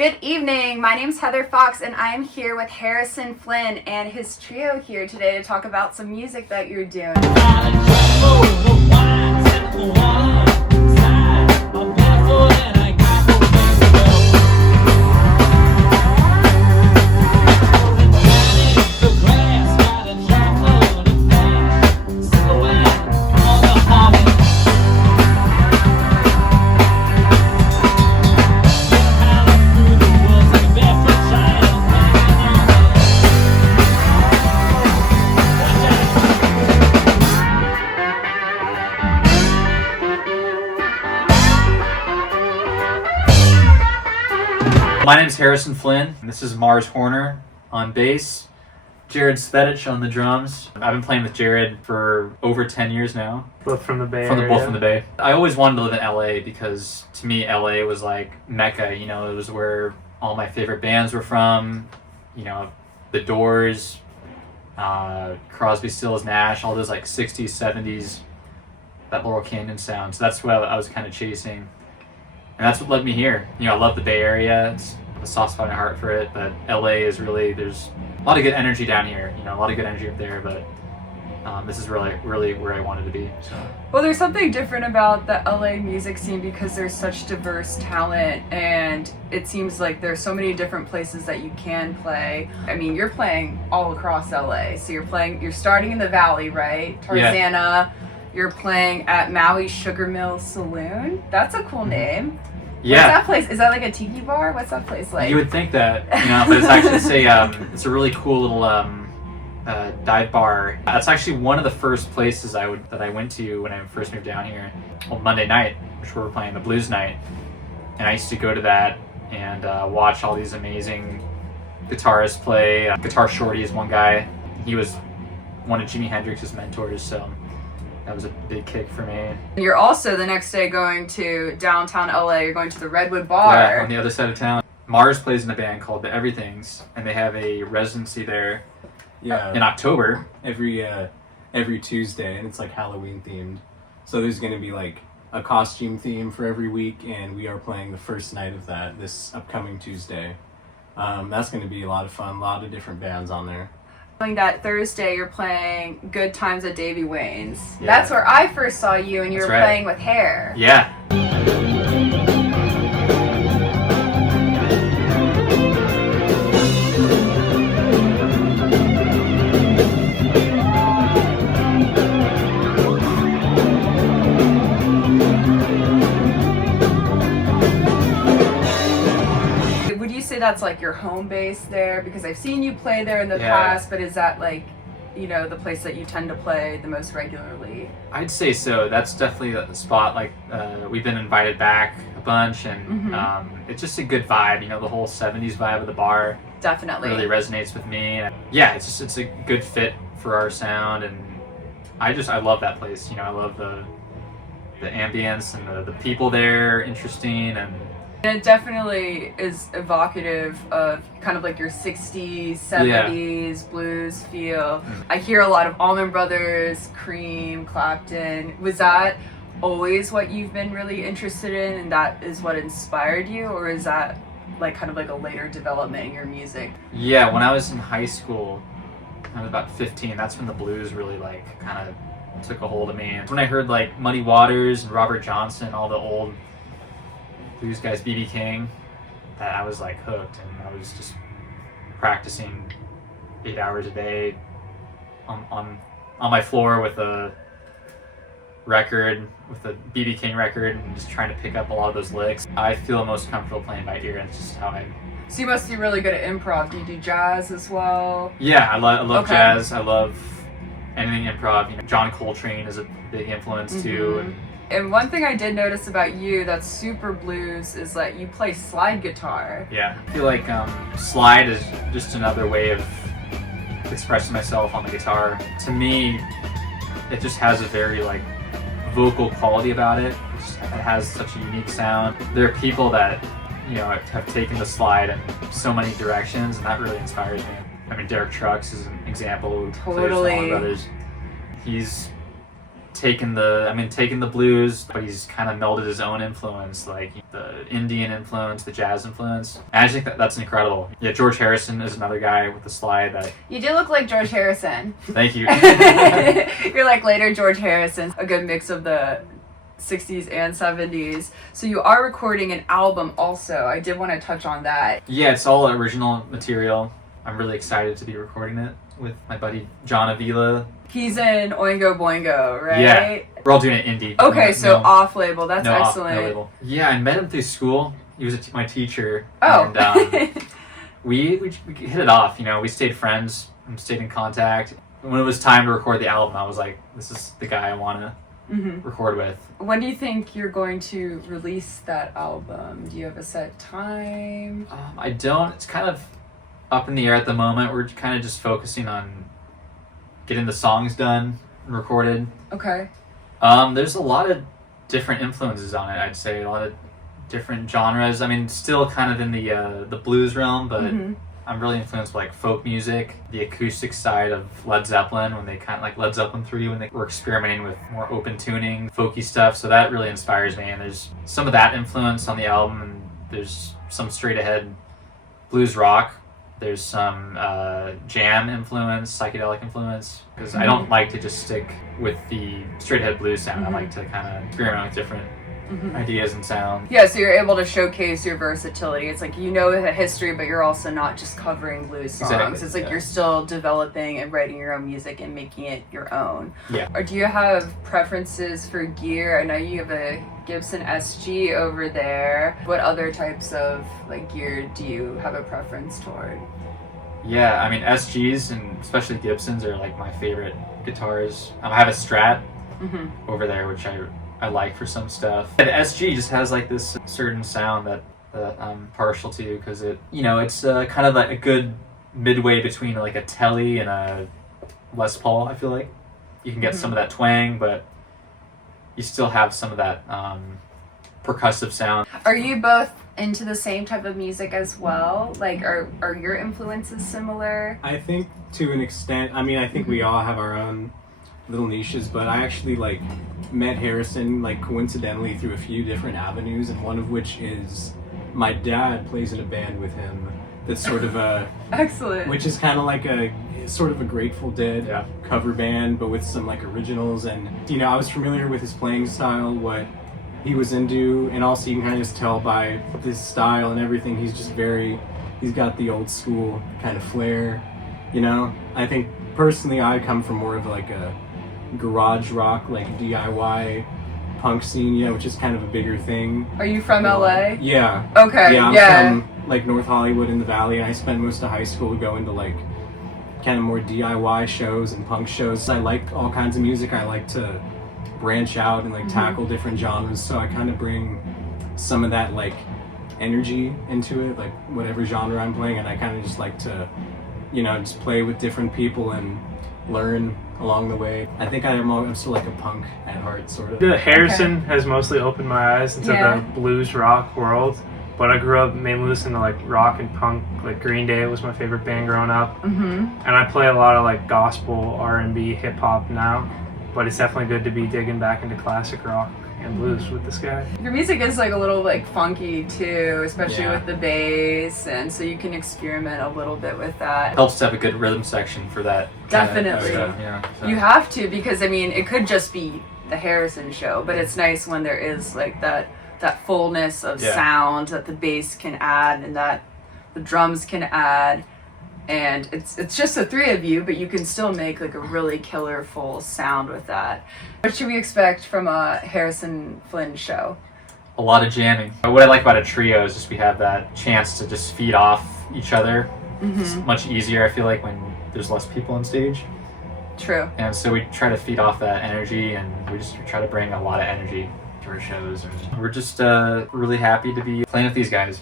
Good evening, my name's Heather Foxx and I am here with Harrison Flynn and his trio here today to talk about some music that you're doing. My name is Harrison Flynn, and this is Mars Horner on bass, Jared Cvetich on the drums. I've been playing with Jared for over 10 years now. Both from the Bay Both Area. from the Bay. I always wanted to live in LA because to me LA was like Mecca, you know, it was where all my favorite bands were from, you know, The Doors, Crosby, Stills, Nash, all those like 60s, 70s, that Laurel Canyon sound. So that's what I was kind of chasing. And that's what led me here. You know, I love the Bay Area. It's a soft spot in my heart for it, but LA is really, there's a lot of good energy down here. You know, a lot of good energy up there, but this is really where I wanted to be. So. Well, there's something different about the LA music scene because there's such diverse talent and it seems like there's so many different places that you can play. I mean, you're playing all across LA. So you're starting in the Valley, right? Tarzana. Yeah. You're playing at Maui Sugar Mill Saloon. That's a cool name. Yeah. What's that place? Is that like a tiki bar? What's that place like? You would think that, you know, but it's actually it's a really cool little dive bar. That's actually one of the first places that I went to when I first moved down here. Well, Monday night, which we were playing the blues night, and I used to go to that and watch all these amazing guitarists play. Guitar Shorty is one guy. He was one of Jimi Hendrix's mentors, so that was a big kick for me. You're also the next day going to downtown LA. You're going to the Redwood bar. Yeah, on the other side of town. Mars plays in a band called the Everythings, and they have a residency there. Yeah. In October. Every Tuesday, and it's like Halloween themed. So there's going to be like a costume theme for every week, and we are playing the first night of that this upcoming Tuesday. That's going to be a lot of fun. A lot of different bands on there. That Thursday, you're playing Good Times at Davey Wayne's. Yeah. That's where I first saw you, and you were That's right. playing with hair. Yeah. Would you say that's like your home base there? Because I've seen you play there in the past, but is that like, you know, the place that you tend to play the most regularly? I'd say so. That's definitely the spot. Like, we've been invited back a bunch, and it's just a good vibe. You know, the whole 70s vibe of the bar Definitely. really resonates with me. And yeah, it's a good fit for our sound, and I love that place. You know, I love the ambience and the people there, interesting, and it definitely is evocative of kind of like your 60s, 70s blues feel. I hear a lot of Allman Brothers, Cream, Clapton. Was that always what you've been really interested in and that is what inspired you, or is that like kind of like a later development in your music? Yeah, when I was in high school, I was about 15, that's when the blues really like kind of took a hold of me. And when I heard like Muddy Waters and Robert Johnson, all the old blues guys, B.B. King, that I was like hooked, and I was just practicing 8 hours a day on my floor with a record, with a B.B. King record, and just trying to pick up a lot of those licks. I feel most comfortable playing by ear, and it's just how I... So you must be really good at improv. Do you do jazz as well? Yeah, I love jazz. I love anything improv. You know, John Coltrane is a big influence too. And one thing I did notice about you that's super blues is that you play slide guitar. Yeah, I feel like slide is just another way of expressing myself on the guitar. To me, it just has a very like vocal quality about it. It has such a unique sound. There are people that, you know, have taken the slide in so many directions, and that really inspires me. I mean, Derek Trucks is an example who plays with Allman Brothers. He's taken the blues, but he's kind of melded his own influence, like the Indian influence, the jazz influence. And I just think that's incredible. Yeah, George Harrison is another guy with the slide that... You do look like George Harrison. Thank you. You're like later George Harrison, a good mix of the 60s and 70s. So you are recording an album also. I did want to touch on that. Yeah, it's all original material. I'm really excited to be recording it with my buddy John Avila. He's in Oingo Boingo, right? Yeah, we're all doing it indie. Okay, so off label. That's excellent. No label. Yeah, I met him through school. He was my teacher. Oh. And we hit it off. You know, we stayed friends and stayed in contact. When it was time to record the album, I was like, this is the guy I want to record with. When do you think you're going to release that album? Do you have a set time? I don't. It's kind of up in the air at the moment. We're kind of just focusing on getting the songs done and recorded. Okay. There's a lot of different influences on it, I'd say. A lot of different genres. I mean, still kind of in the blues realm, but I'm really influenced by like folk music, the acoustic side of Led Zeppelin, when they kind of like Led Zeppelin 3, when they were experimenting with more open tuning, folky stuff. So that really inspires me. And there's some of that influence on the album, and there's some straight ahead blues rock. There's some jam influence, psychedelic influence, because I don't like to just stick with the straight ahead blues sound. I like to kind of experiment with different ideas and sound. Yeah, so you're able to showcase your versatility. It's like you know the history, but you're also not just covering blues songs. Exactly, it's like you're still developing and writing your own music and making it your own. Yeah. Or do you have preferences for gear? I know you have a Gibson SG over there. What other types of like gear do you have a preference toward? Yeah, I mean SGs and especially Gibsons are like my favorite guitars. I have a Strat over there, which I like for some stuff. The SG just has like this certain sound that I'm partial to, because it's kind of like a good midway between like a Telly and a Les Paul. I feel like you can get some of that twang, but you still have some of that percussive sound. Are you both into the same type of music as well? Like, are your influences similar? I think to an extent. I mean, I think we all have our own little niches, but I actually like met Harrison like coincidentally through a few different avenues, and one of which is my dad plays in a band with him that's sort of a excellent, which is kind of like a sort of a Grateful Dead cover band, but with some like originals. And I was familiar with his playing style, what he was into, and also you can kind of just tell by his style and everything, he's got the old school kind of flair. I think personally I come from more of like a garage rock, like DIY punk scene, which is kind of a bigger thing. Are you from LA? Yeah. Okay. Yeah, I'm from like North Hollywood in the Valley, and I spent most of high school going to like kind of more DIY shows and punk shows. I like all kinds of music. I like to branch out and like tackle different genres, so I kind of bring some of that like energy into it, like whatever genre I'm playing, and I kind of just like to just play with different people and learn along the way. I think I'm still like a punk at heart, sort of. Harrison has mostly opened my eyes into the blues rock world, but I grew up mainly listening to like rock and punk. Like Green Day was my favorite band growing up, and I play a lot of like gospel, R&B, hip hop now, but it's definitely good to be digging back into classic rock and blues with this guy. Your music is like a little like funky too, especially with the bass, and so you can experiment a little bit with that. Helps to have a good rhythm section for that. Definitely. Kind of stuff, so. You have to, because I mean it could just be the Harrison show, but it's nice when there is like that fullness of sound that the bass can add and that the drums can add. And it's just the three of you, but you can still make like a really killer full sound with that. What should we expect from a Harrison Flynn show? A lot of jamming. What I like about a trio is just we have that chance to just feed off each other. It's much easier, I feel like, when there's less people on stage. True. And so we try to feed off that energy, and we just try to bring a lot of energy to our shows. And we're just really happy to be playing with these guys,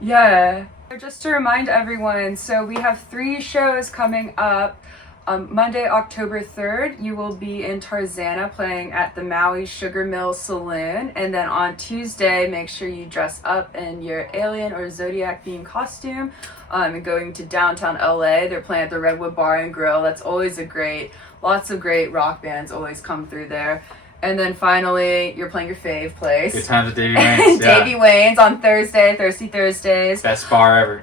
Yeah. Just to remind everyone, so we have 3 shows coming up. Monday, October 3rd, you will be in Tarzana playing at the Maui Sugar Mill Saloon. And then on Tuesday, make sure you dress up in your alien or zodiac themed costume. And going to downtown LA, they're playing at the Redwood Bar and Grill. That's always lots of great rock bands always come through there. And then finally, you're playing your fave place. Good times at Davey Wayne's. Yeah. Davey Wayne's on Thursday, Thirsty Thursdays. Best bar ever.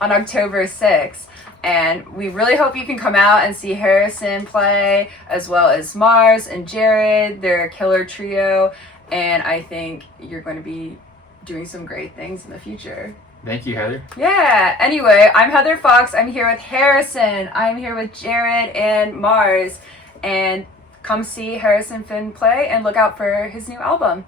on October 6th. And we really hope you can come out and see Harrison play, as well as Mars and Jared. They're a killer trio, and I think you're going to be doing some great things in the future. Thank you, Heather. Yeah, anyway, I'm Heather Foxx. I'm here with Harrison. I'm here with Jared and Mars. And come see Harrison Flynn play and look out for his new album.